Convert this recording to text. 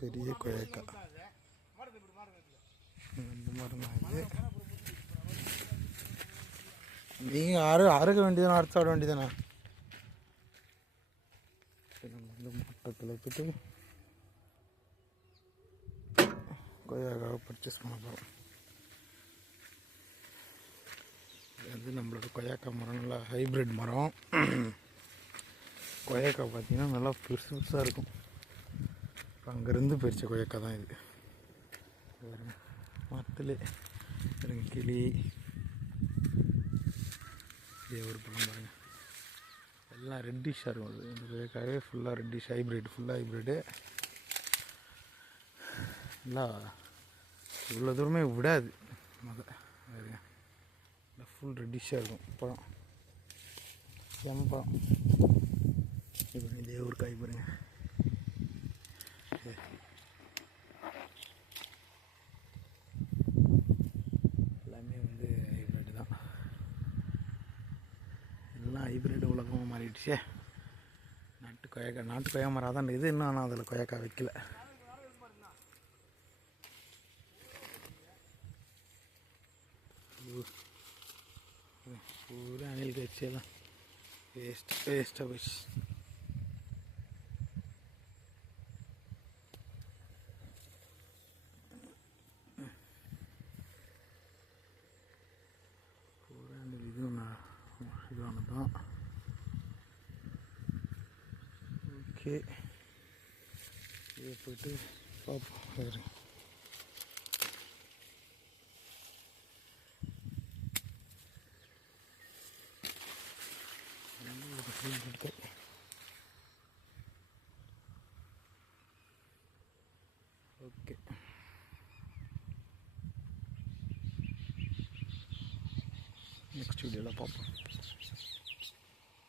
பெரிய கொய்யாக்காய் இந்த மரம் தான் இது. நீங்கள் அறுக்க வேண்டியதானே, அறுத்து சாப்பிட வேண்டியதானே. நம்ம வந்து மொட்டை கிளப்பிட்டு கொய்யாக்காவை பர்ச்சேஸ் பண்ண போகிறோம். இது வந்து நம்மளோட கொய்யாக்காய் மரம், நல்லா ஹைப்ரிட் மரம். கொய்யாக்காய் பார்த்தீங்கன்னா நல்லா பெருசு பெருசாக இருக்கும். அங்கேருந்து பறிச்ச கொய்யாக்காய் தான் இது. மரத்தில் கிளி இதே ஒரு பழம் பாருங்கள், எல்லாம் ரெட்டிஷாக இருக்கும். இந்த கொய்யாக்காவே ஃபுல்லாக ரெட்டிஷ், ஹைப்ரிட், ஃபுல்லாக ஹைப்ரிடு. எல்லாம் இவ்வளோ தூரமே விடாது. பாருங்க, ஃபுல் ரெட்டிஷாக இருக்கும் பழம், செம்பழம். இப்போ இதே ஒரு காய் பாருங்க, எல்லாமே வந்து ஹைப்ரிட் தான். எல்லாம் ஹைப்ரிட் உலகமாக மாறிடுச்சே. நாட்டு கொய்யா மரம் தான் இது. இன்னும் ஆனால் அதில் கொய்யாக்காய் வைக்கல. பூரா அணில் கட்சியெல்லாம் வேஸ்ட்டாக போச்சு. பூரா அணில் இதுவான தான். ஓகே, இதை போய்ட்டு பார்ப்போம். ஓகே, நெக்ஸ்ட் வீடியோவில் பார்ப்போம்.